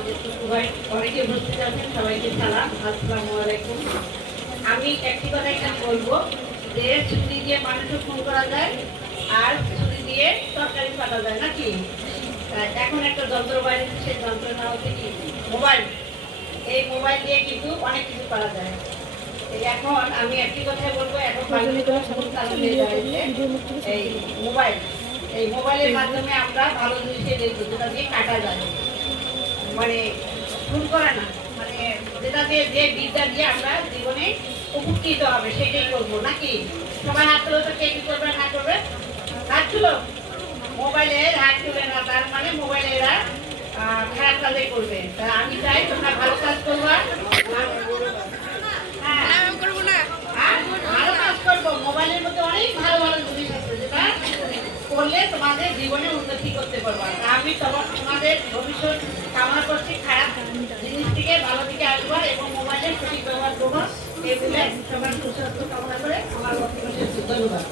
আমাদের ছোট ভাই অনেকে উপস্থিত আছেন সবাইকে সালাম আসসালামু আলাইকুম। আমি একটি কথা এখানে বলব যে ছুরি দিয়ে মানুষও ফোন করা যায় আর ছুরি দিয়ে তরকারি কাটা যায় নাকি? এখন একটা যন্ত্র বাইরে সেই যন্ত্র না হচ্ছে কি? মোবাইল। এই মোবাইল দিয়ে কিন্তু অনেক কিছু করা যায়। এখন আমি একটি কথাই বলব এখন এই মোবাইল। এই মোবাইলের মাধ্যমে আমরা ভালো জিনিসে দেখব যেটা দিয়ে কাটা যায়। মানে ভুল করে না। মানে যেটাতে যে বিদ্যা দিয়ে আমরা জীবনে উপকৃত হবে, সেটাই করব। নাকি? সবাই হাত তুলো তো, কে কি করবে, না করবে? হাত তুলো। মোবাইলে হাত তুলে না, তার মানে মোবাইলে এরা খারাপ কাজে করবে। তা আমি চাই তোমরা ভালো কাজ করবা হ্যাঁ আর ভালো কাজ করব মোবাইলের মধ্যে অনেক ভালো ভালো জিনিস আছে যেটা করলে তোমাদের জীবনে উন্নতি করতে পারবা। আমি তোমাদের ভবিষ্যৎ কামনা করছি, খারাপ জিনিস থেকে ভালো দিকে আসব এবং মোবাইলের সঠিক ব্যবহার করব। এগুলো সবার সুস্বাস্থ্য কামনা করে আমার। ধন্যবাদ।